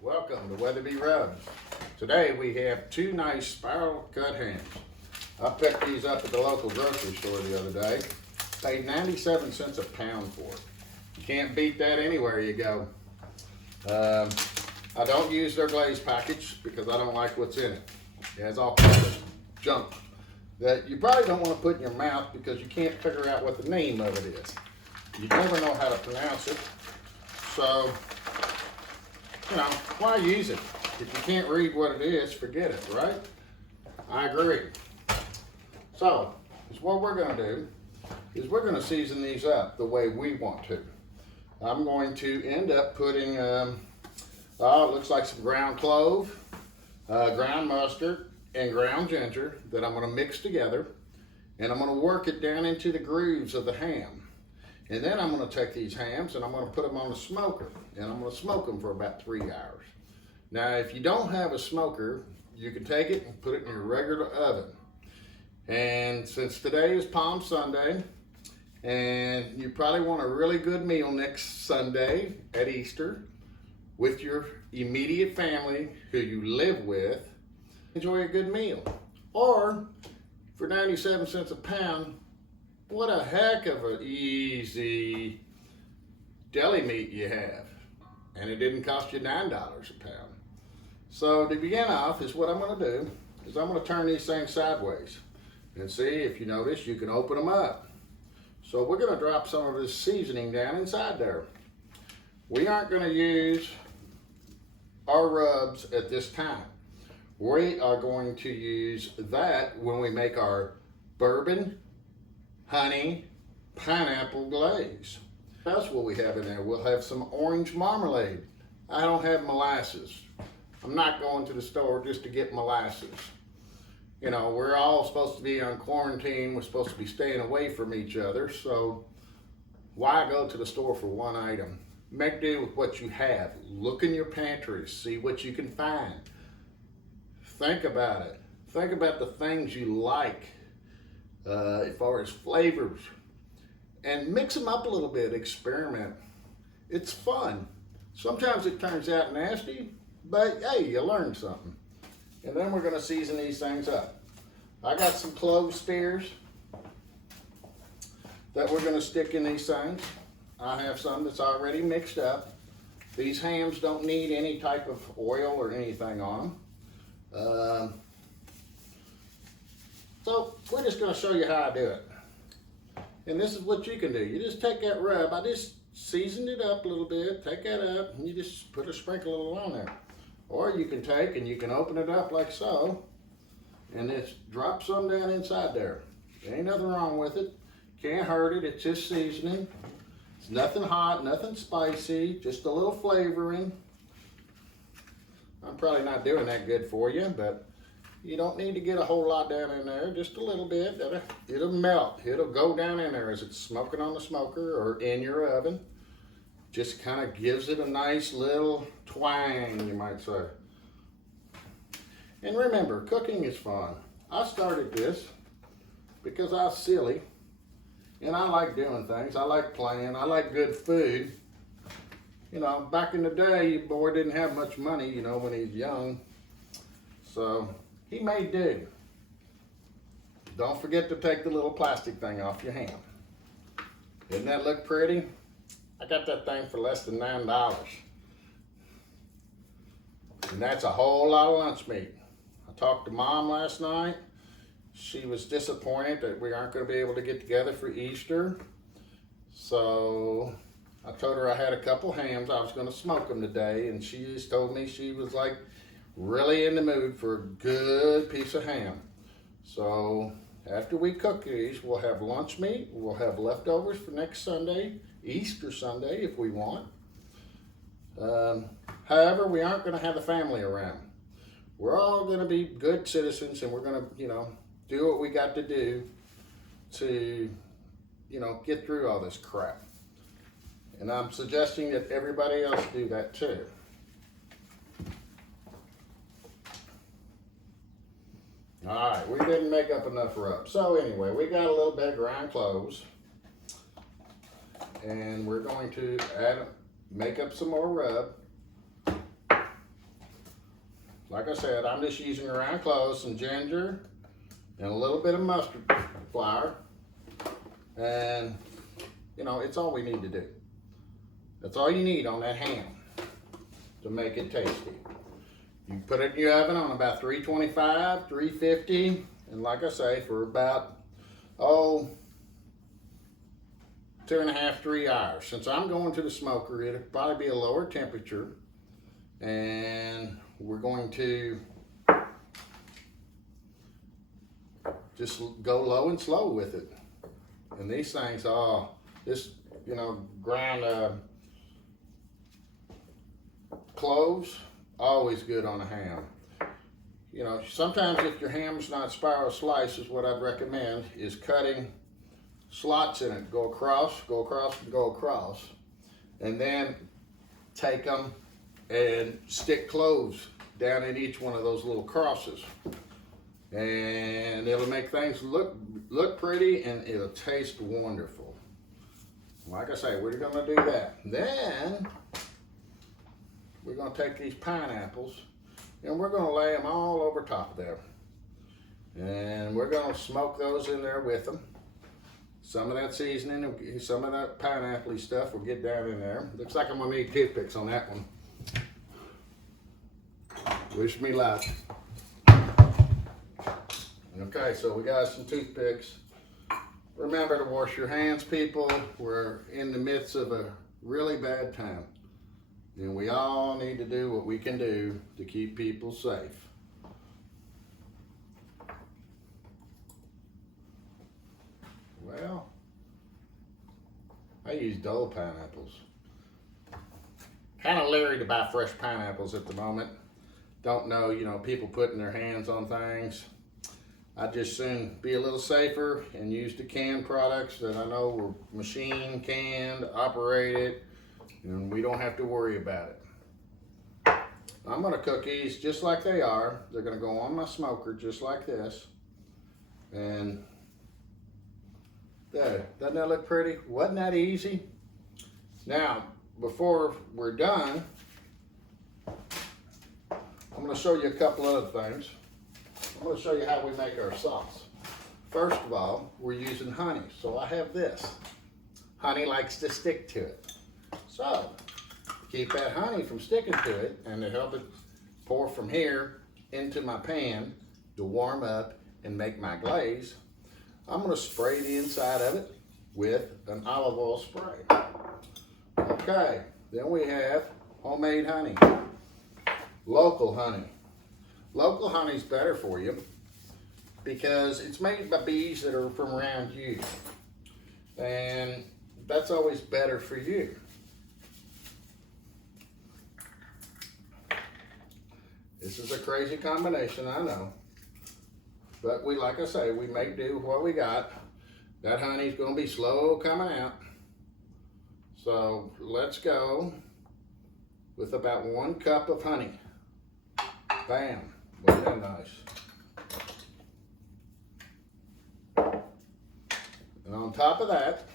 Welcome to Weatherby Rubs. Today we have two nice spiral cut hams. I picked these up at the local grocery store the other day. Paid 97 cents a pound for it. You can't beat that anywhere you go. I don't use their glaze package because I don't like what's in it. It has all kinds of junk that you probably don't want to put in your mouth because you can't figure out what the name of it is. You never know how to pronounce it. So, why use it? If you can't read what it is, forget it, right? I agree. So, what we're going to do is we're going to season these up the way we want to. I'm going to end up putting, it looks like some ground clove, ground mustard, and ground ginger that I'm going to mix together. And I'm going to work it down into the grooves of the ham. And then I'm going to take these hams and I'm going to put them on the smoker. And I'm going to smoke them for about 3 hours. Now, if you don't have a smoker, you can take it and put it in your regular oven. And since today is Palm Sunday, and you probably want a really good meal next Sunday at Easter with your immediate family who you live with, enjoy a good meal. Or for 97 cents a pound, what a heck of an easy deli meat you have. And it didn't cost you $9 a pound. So to begin off, is what I'm going to do is I'm going to turn these things sideways. And see, if you notice, you can open them up. So we're going to drop some of this seasoning down inside there. We aren't going to use our rubs at this time. We are going to use that when we make our bourbon, honey, pineapple glaze. What else will we have in there? We'll have some orange marmalade. I don't have molasses. I'm not going to the store just to get molasses. You know, we're all supposed to be on quarantine. We're supposed to be staying away from each other. So why go to the store for one item? Make do with what you have. Look in your pantries. See what you can find. Think about it. Think about the things you like as far as flavors. And mix them up a little bit. Experiment. It's fun. Sometimes it turns out nasty, but hey, you learn something. And then we're going to season these things up. I got some clove spears that we're going to stick in these things. I have some that's already mixed up. These hams don't need any type of oil or anything on them. So we're just going to show you how I do it. And this is what you can do. You just take that rub. I just seasoned it up a little bit. Take that up and you just put a sprinkle of it on there. Or you can take and you can open it up like so, and just drop some down inside there. There ain't nothing wrong with it. Can't hurt it. It's just seasoning. It's nothing hot, nothing spicy, just a little flavoring. I'm probably not doing that good for you, but you don't need to get a whole lot down in there. Just a little bit. It'll melt. It'll go down in there as it's smoking on the smoker or in your oven. Just kind of gives it a nice little twang, you might say. And remember, cooking is fun. I started this because I was silly and I like doing things. I like playing. I like good food. You know, back in the day, your boy didn't have much money, you know, when he was young. So he made do. Don't forget to take the little plastic thing off your ham. Doesn't that look pretty? I got that thing for less than $9. And that's a whole lot of lunch meat. I talked to Mom last night. She was disappointed that we aren't going to be able to get together for Easter. So I told her I had a couple hams. I was going to smoke them today. And she just told me she was like really in the mood for a good piece of ham. So after we cook these, we'll have lunch meat. We'll have leftovers for next Sunday. Easter Sunday if we want. However, we aren't going to have the family around. We're all going to be good citizens and we're going to, do what we got to do to, get through all this crap. And I'm suggesting that everybody else do that too. All right, we didn't make up enough rub. So anyway, we got a little bit of ground cloves. And we're going to make up some more rub. like I said, I'm just using around close some ginger and a little bit of mustard flour. And, you know, it's all we need to do. That's all you need on that ham to make it tasty. You put it in your oven on about 325, 350, and like I say, for about, 2.5, 3 hours. Since I'm going to the smoker, it'll probably be a lower temperature, and we're going to just go low and slow with it. And these things, this, you know, ground cloves, always good on a ham. You know, sometimes if your ham's not spiral slices, what I'd recommend is cutting slots in it. Go across, go across, and go across. And then take them and stick cloves down in each one of those little crosses. And it'll make things look pretty, and it'll taste wonderful. Like I say, we're gonna do that. Then we're gonna take these pineapples and we're gonna lay them all over top there. And we're gonna smoke those in there with them. Some of that seasoning, some of that pineapple-y stuff will get down in there. Looks like I'm gonna need toothpicks on that one. Wish me luck. Okay, so we got some toothpicks. Remember to wash your hands, people. We're in the midst of a really bad time. And we all need to do what we can do to keep people safe. Well, I use Dole pineapples. Kind of leery to buy fresh pineapples at the moment. Don't know, you know, people putting their hands on things. I'd just soon be a little safer and use the canned products that I know were machine canned, operated, and we don't have to worry about it. I'm gonna cook these just like they are. They're gonna go on my smoker just like this. And there, doesn't that look pretty? Wasn't that easy? Now, before we're done, I'm gonna show you a couple other things. I'm going to show you how we make our sauce. First of all, we're using honey. So I have this. Honey likes to stick to it. So, keep that honey from sticking to it, and to help it pour from here into my pan to warm up and make my glaze, I'm going to spray the inside of it with an olive oil spray. Okay, then we have homemade honey. Local honey. Local honey is better for you because it's made by bees that are from around you, and that's always better for you. This is a crazy combination, I know, but we, like I say, we make do with what we got. That honey's going to be slow coming out, so let's go with about 1 cup of honey. Bam. Wasn't that nice? And on top of that,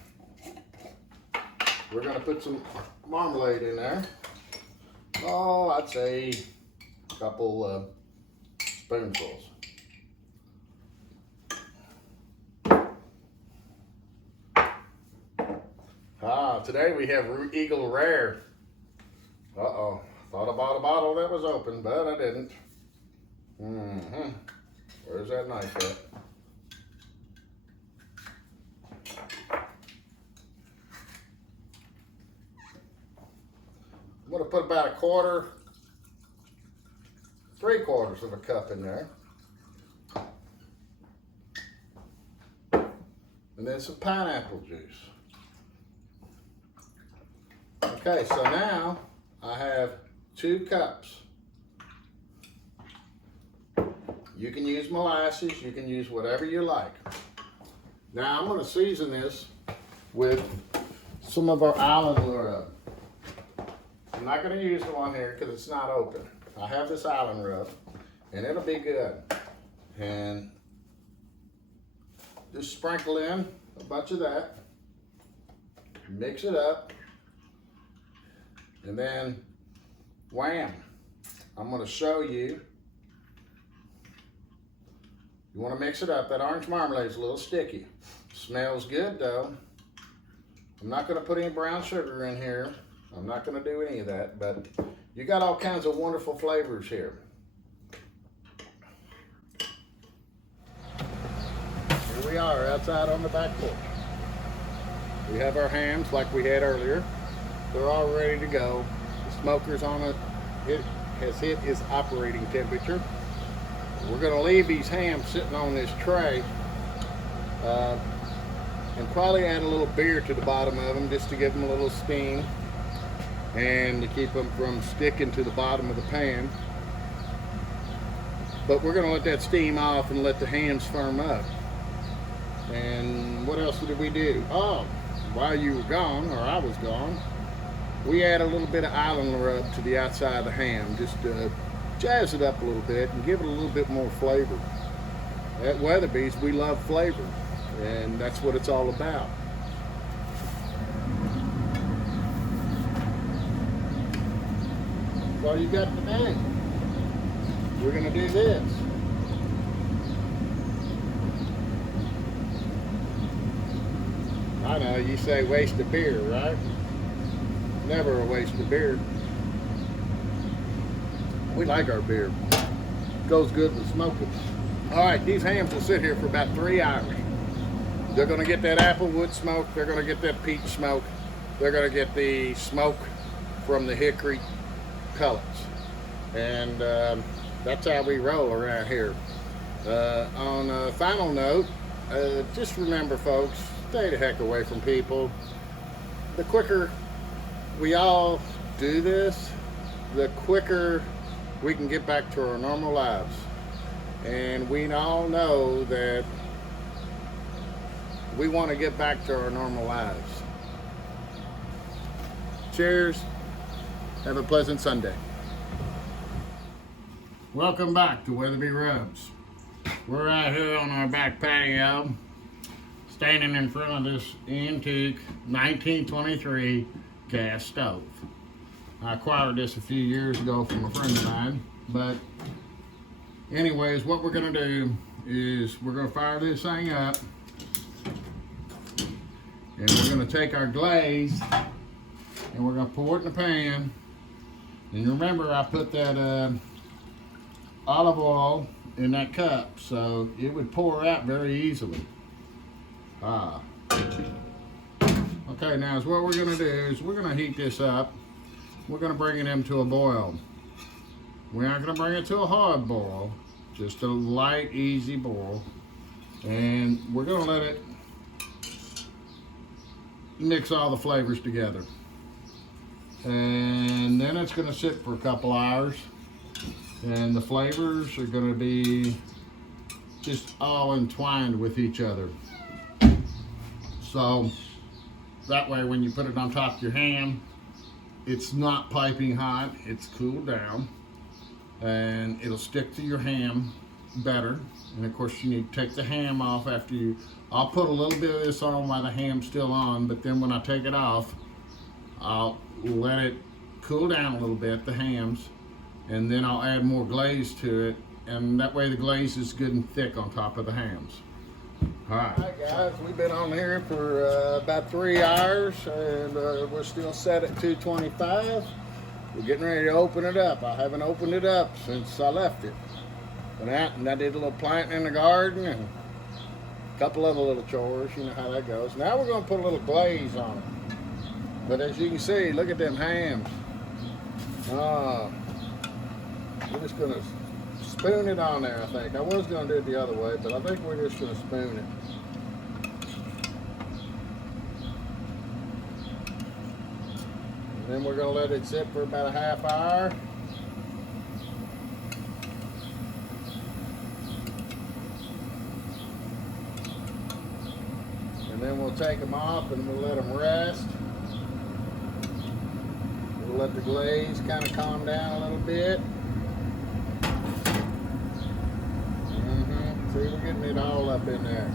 we're going to put some marmalade in there. Oh, I'd say a couple spoonfuls. Today we have Eagle Rare. Uh-oh. Thought I bought a bottle that was open, but I didn't. Where's that knife at? I'm going to put about 3/4 of a cup in there. And then some pineapple juice. Okay, so now I have 2 cups. You can use molasses, you can use whatever you like. Now I'm going to season this with some of our island rub. I'm not going to use the one here because it's not open. I have this island rub and it'll be good. And just sprinkle in a bunch of that, mix it up, and then wham, I'm going to show you You want to mix it up. That orange marmalade is a little sticky. Smells good though. I'm not going to put any brown sugar in here. I'm not going to do any of that, but you got all kinds of wonderful flavors here. Here we are outside on the back porch. We have our hams like we had earlier. They're all ready to go. The smoker's on it. It has hit its operating temperature. We're going to leave these hams sitting on this tray and probably add a little beer to the bottom of them just to give them a little steam and to keep them from sticking to the bottom of the pan. But we're going to let that steam off and let the hams firm up. And what else did we do? Oh, while you were gone, or I was gone, we add a little bit of island rub to the outside of the ham, just to jazz it up a little bit and give it a little bit more flavor. At Weatherby's, we love flavor, and that's what it's all about. That's all you got today. We're going to do this. I know, you say waste of beer, right? Never a waste of beer. We like our beer. Goes good with smoking. All right, these hams will sit here for about 3 hours. They're gonna get that applewood smoke. They're gonna get that peach smoke. They're gonna get the smoke from the hickory pellets. And that's how we roll around here. On a final note, just remember, folks, stay the heck away from people. The quicker we all do this, the quicker we can get back to our normal lives. And we all know that we want to get back to our normal lives. Cheers. Have a pleasant Sunday. Welcome back to Weatherby Rubs. We're out here on our back patio, standing in front of this antique 1923 gas stove. I acquired this a few years ago from a friend of mine, but anyways, what we're gonna do is we're gonna fire this thing up, and we're gonna take our glaze and we're gonna pour it in the pan. And remember, I put that olive oil in that cup, so it would pour out very easily. Okay, now is what we're gonna do is we're gonna heat this up. We're gonna bring it into a boil. We're not gonna bring it to a hard boil, just a light, easy boil. And we're gonna let it mix all the flavors together. And then it's gonna sit for a couple hours. And the flavors are gonna be just all entwined with each other. So that way when you put it on top of your ham, it's not piping hot, it's cooled down, and it'll stick to your ham better. And of course you need to take the ham off after you, I'll put a little bit of this on while the ham's still on, but then when I take it off, I'll let it cool down a little bit, the hams, and then I'll add more glaze to it, and that way the glaze is good and thick on top of the hams. All right, guys, we've been on here for about 3 hours, and we're still set at 225. We're getting ready to open it up. I haven't opened it up since I left it. Went out and I did a little planting in the garden and a couple other little chores. You know how that goes. Now we're going to put a little glaze on it. But as you can see, look at them hams. We're just going to spoon it on there, I think. I was going to do it the other way, but I think we're just going to spoon it. And then we're going to let it sit for about a half hour. And then we'll take them off and we'll let them rest. We'll let the glaze kind of calm down a little bit. See, we're getting it all up in there.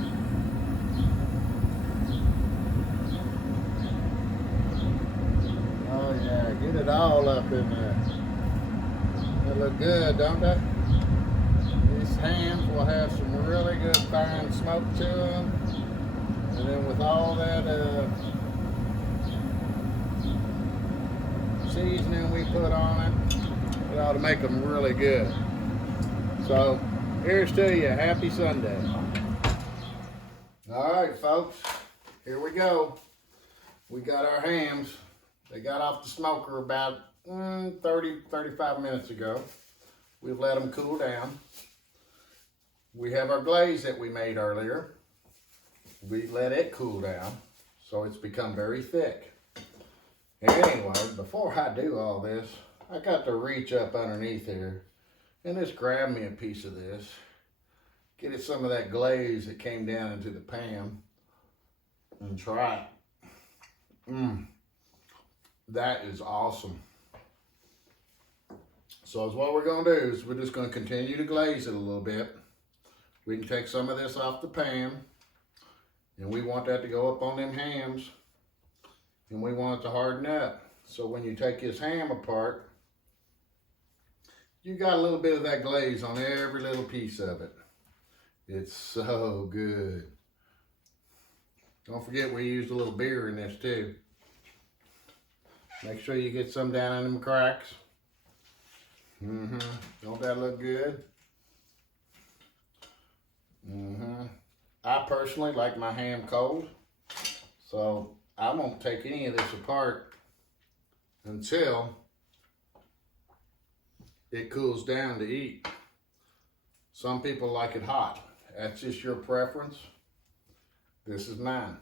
Oh yeah, get it all up in there. They look good, don't they? These hams will have some really good fine smoke to them. And then with all that seasoning we put on it, it ought to make them really good. So here's to you. Happy Sunday. All right, folks, here we go. We got our hams. They got off the smoker about 35 minutes ago. We've let them cool down. We have our glaze that we made earlier. We let it cool down, so it's become very thick. Anyway, before I do all this, I got to reach up underneath here and just grab me a piece of this. Get it some of that glaze that came down into the pan and try it. That is awesome. So what we're gonna do is we're just gonna continue to glaze it a little bit. We can take some of this off the pan, and we want that to go up on them hams, and we want it to harden up. So when you take this ham apart, you got a little bit of that glaze on every little piece of it. It's so good. Don't forget we used a little beer in this too. Make sure you get some down in them cracks. Don't that look good? I personally like my ham cold, so I won't take any of this apart until it cools down to eat. Some people like it hot. That's just your preference. This is mine.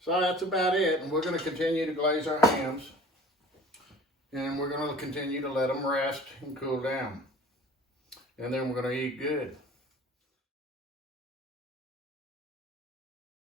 So that's about it, and we're going to continue to glaze our hams, and we're going to continue to let them rest and cool down, and then we're going to eat good.